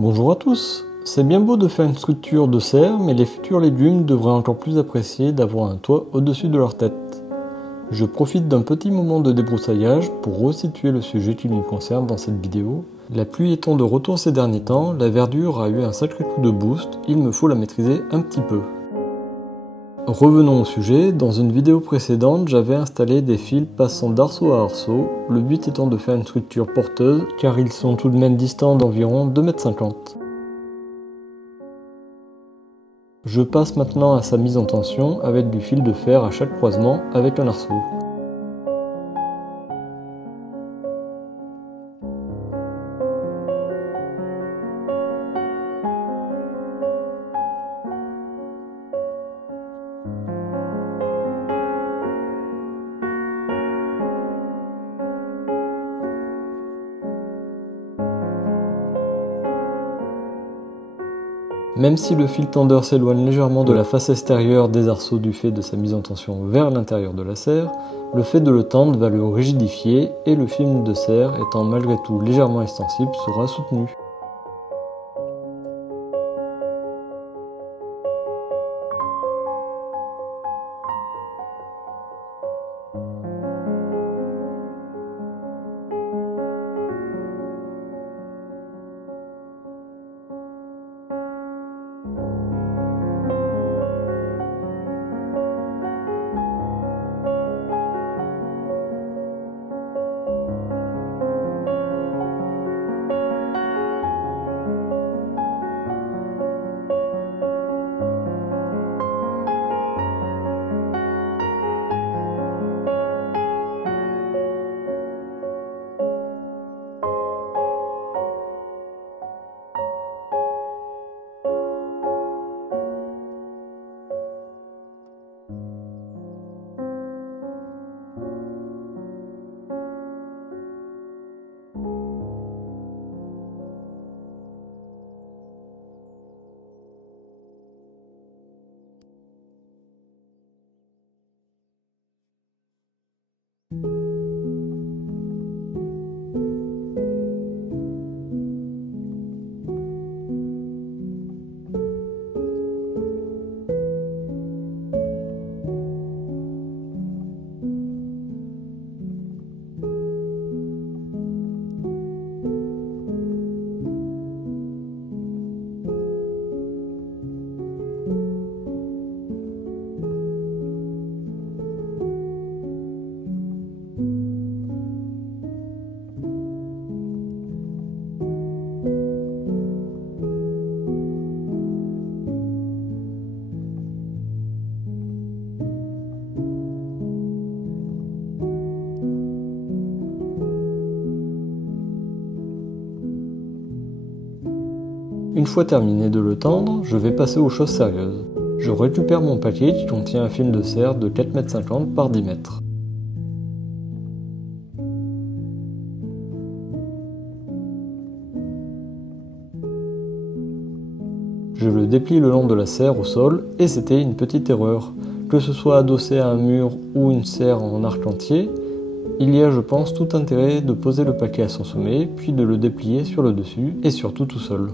Bonjour à tous. C'est bien beau de faire une structure de serre, mais les futurs légumes devraient encore plus apprécier d'avoir un toit au-dessus de leur tête. Je profite d'un petit moment de débroussaillage pour resituer le sujet qui nous concerne dans cette vidéo. La pluie étant de retour ces derniers temps, la verdure a eu un sacré coup de boost, il me faut la maîtriser un petit peu. Revenons au sujet, dans une vidéo précédente, j'avais installé des fils passant d'arceau à arceau, le but étant de faire une structure porteuse, car ils sont tout de même distants d'environ 2,50 m. Je passe maintenant à sa mise en tension avec du fil de fer à chaque croisement avec un arceau. Même si le fil tendeur s'éloigne légèrement de la face extérieure des arceaux du fait de sa mise en tension vers l'intérieur de la serre, le fait de le tendre va le rigidifier et le film de serre étant malgré tout légèrement extensible sera soutenu. Une fois terminé de le tendre, je vais passer aux choses sérieuses. Je récupère mon paquet qui contient un film de serre de 4,50 m par 10 m. Je le déplie le long de la serre au sol et c'était une petite erreur. Que ce soit adossé à un mur ou une serre en arc entier, il y a je pense tout intérêt de poser le paquet à son sommet puis de le déplier sur le dessus et surtout tout seul.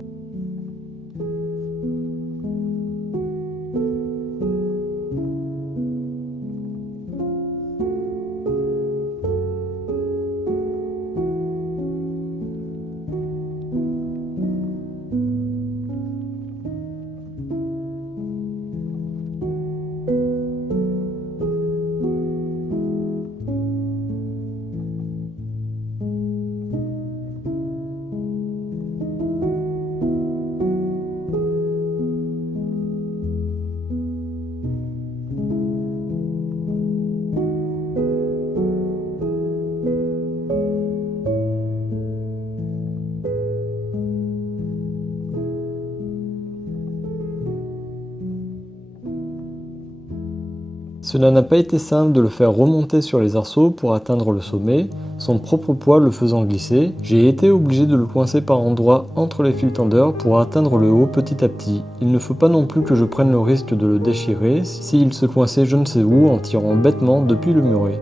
Cela n'a pas été simple de le faire remonter sur les arceaux pour atteindre le sommet, son propre poids le faisant glisser, j'ai été obligé de le coincer par endroits entre les fils tendeurs pour atteindre le haut petit à petit. Il ne faut pas non plus que je prenne le risque de le déchirer s'il se coinçait je ne sais où en tirant bêtement depuis le muret.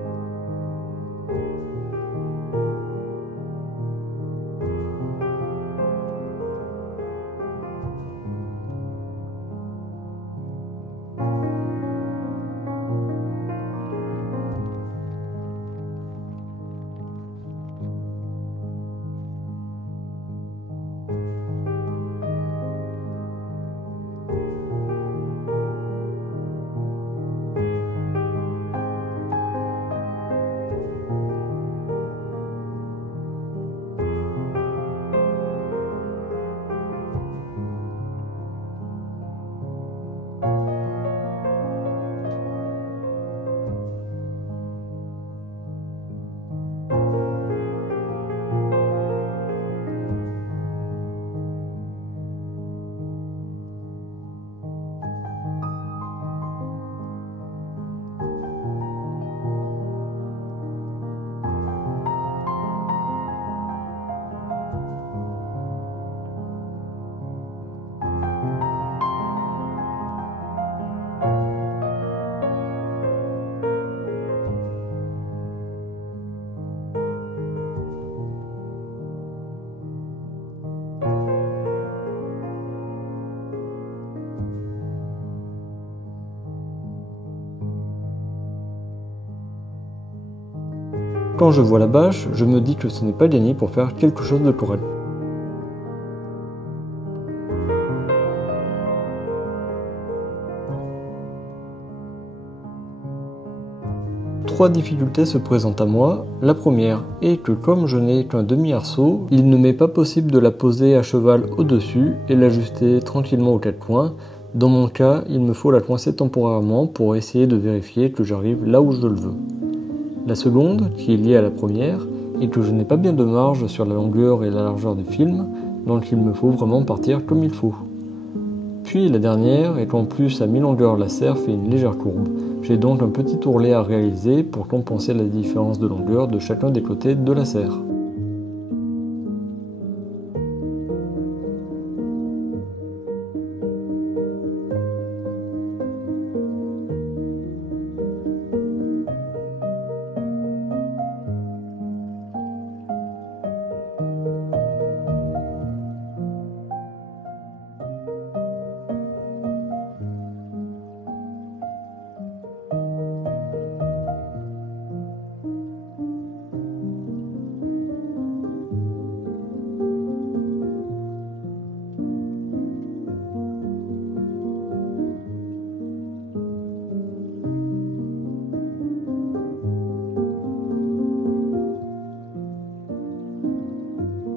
Quand je vois la bâche, je me dis que ce n'est pas gagné pour faire quelque chose de correct. Trois difficultés se présentent à moi. La première est que comme je n'ai qu'un demi-arceau, il ne m'est pas possible de la poser à cheval au-dessus et l'ajuster tranquillement aux quatre coins. Dans mon cas, il me faut la coincer temporairement pour essayer de vérifier que j'arrive là où je le veux. La seconde, qui est liée à la première, est que je n'ai pas bien de marge sur la longueur et la largeur du film, donc il me faut vraiment partir comme il faut. Puis la dernière est qu'en plus à mi-longueur la serre fait une légère courbe. J'ai donc un petit ourlet à réaliser pour compenser la différence de longueur de chacun des côtés de la serre.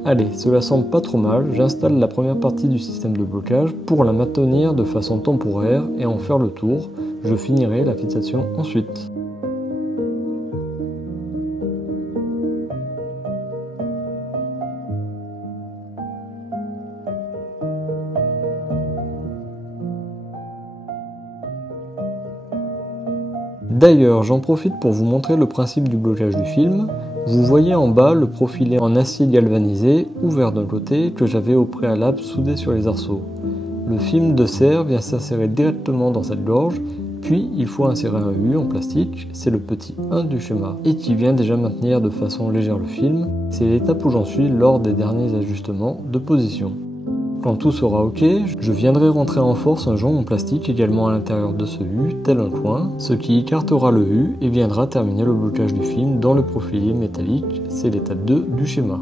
Allez, cela semble pas trop mal, j'installe la première partie du système de blocage pour la maintenir de façon temporaire et en faire le tour. Je finirai la fixation ensuite. D'ailleurs, j'en profite pour vous montrer le principe du blocage du film. Vous voyez en bas le profilé en acier galvanisé, ouvert d'un côté, que j'avais au préalable soudé sur les arceaux. Le film de serre vient s'insérer directement dans cette gorge, puis il faut insérer un U en plastique, c'est le petit 1 du schéma, et qui vient déjà maintenir de façon légère le film. C'est l'étape où j'en suis lors des derniers ajustements de position. Quand tout sera ok, je viendrai rentrer en force un jonc en plastique également à l'intérieur de ce U, tel un coin, ce qui écartera le U et viendra terminer le blocage du film dans le profilé métallique, c'est l'étape 2 du schéma.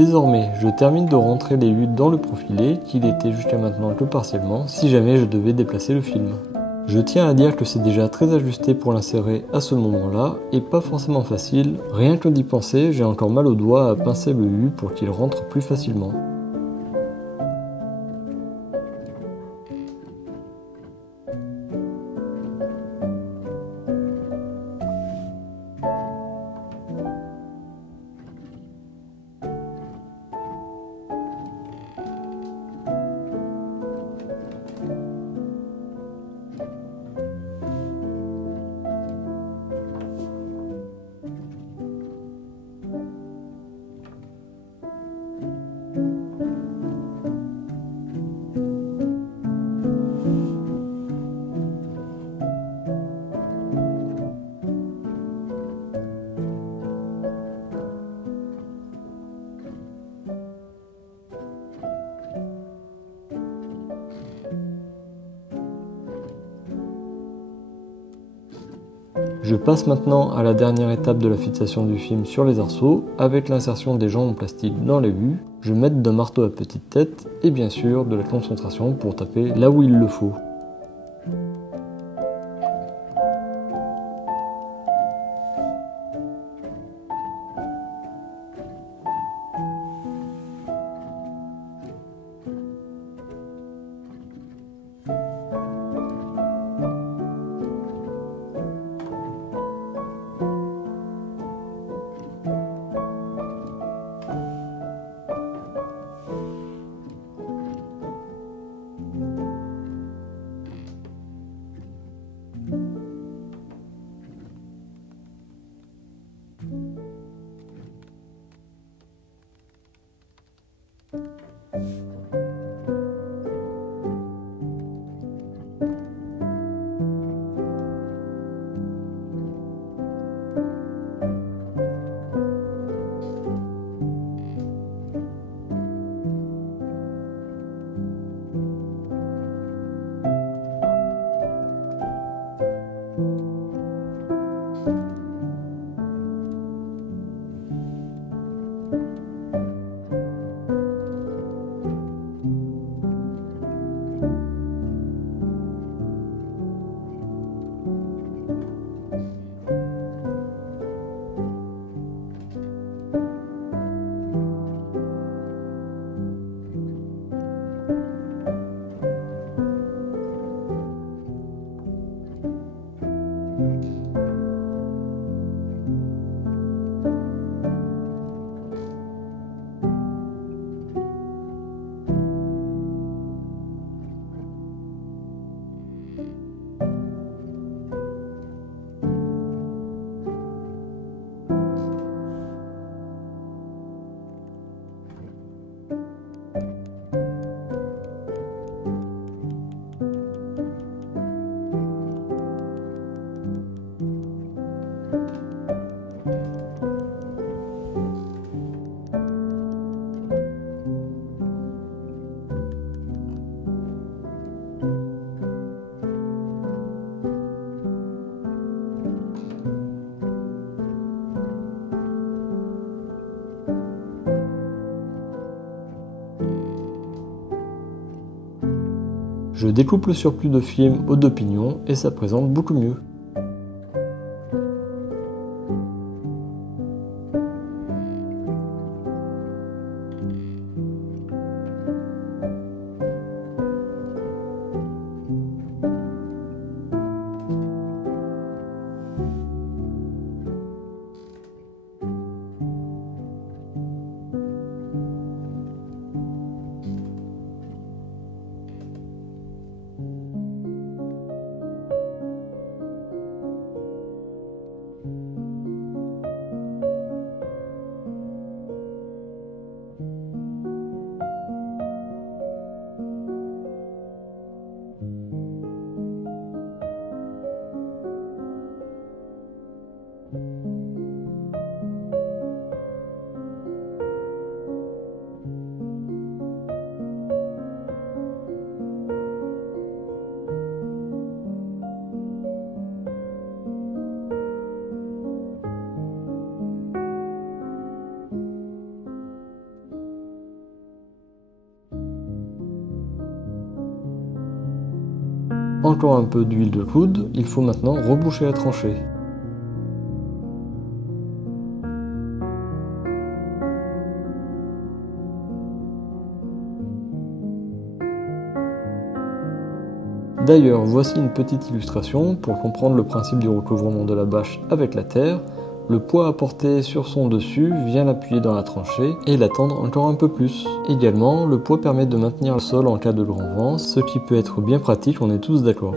Désormais, je termine de rentrer les huttes dans le profilé, qu'il était jusqu'à maintenant que partiellement, si jamais je devais déplacer le film. Je tiens à dire que c'est déjà très ajusté pour l'insérer à ce moment-là, et pas forcément facile, rien que d'y penser, j'ai encore mal au doigt à pincer le U pour qu'il rentre plus facilement. Je passe maintenant à la dernière étape de la fixation du film sur les arceaux, avec l'insertion des jambes en plastique dans les U, je m'aide d'un marteau à petite tête et bien sûr de la concentration pour taper là où il le faut. Je découpe le surplus de film aux deux pignons et ça présente beaucoup mieux. Encore un peu d'huile de coude, il faut maintenant reboucher la tranchée. D'ailleurs, voici une petite illustration pour comprendre le principe du recouvrement de la bâche avec la terre. Le poids apporté sur son dessus vient l'appuyer dans la tranchée et l'attendre encore un peu plus. Également, le poids permet de maintenir le sol en cas de grand vent, ce qui peut être bien pratique, on est tous d'accord.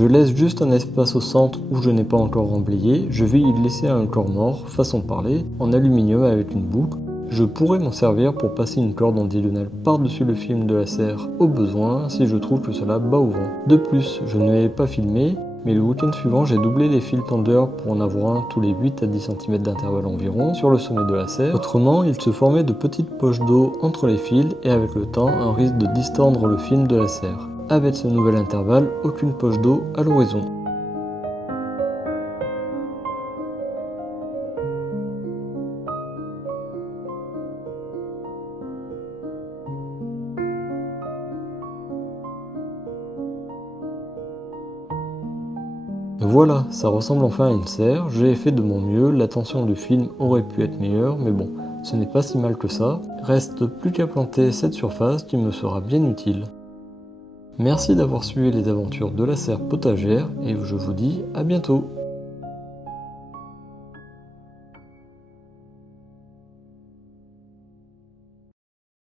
Je laisse juste un espace au centre où je n'ai pas encore remblayé, je vais y laisser un corps mort, façon de parler, en aluminium avec une boucle. Je pourrais m'en servir pour passer une corde en diagonale par-dessus le film de la serre au besoin si je trouve que cela bat au vent. De plus, je ne l'ai pas filmé, mais le week-end suivant j'ai doublé les fils tendeurs pour en avoir un tous les 8 à 10 cm d'intervalle environ sur le sommet de la serre. Autrement, il se formait de petites poches d'eau entre les fils et avec le temps, un risque de distendre le film de la serre. Avec ce nouvel intervalle, aucune poche d'eau à l'horizon. Voilà, ça ressemble enfin à une serre, j'ai fait de mon mieux, la tension du film aurait pu être meilleure, mais bon, ce n'est pas si mal que ça. Reste plus qu'à planter cette surface qui me sera bien utile. Merci d'avoir suivi les aventures de la serre potagère et je vous dis à bientôt.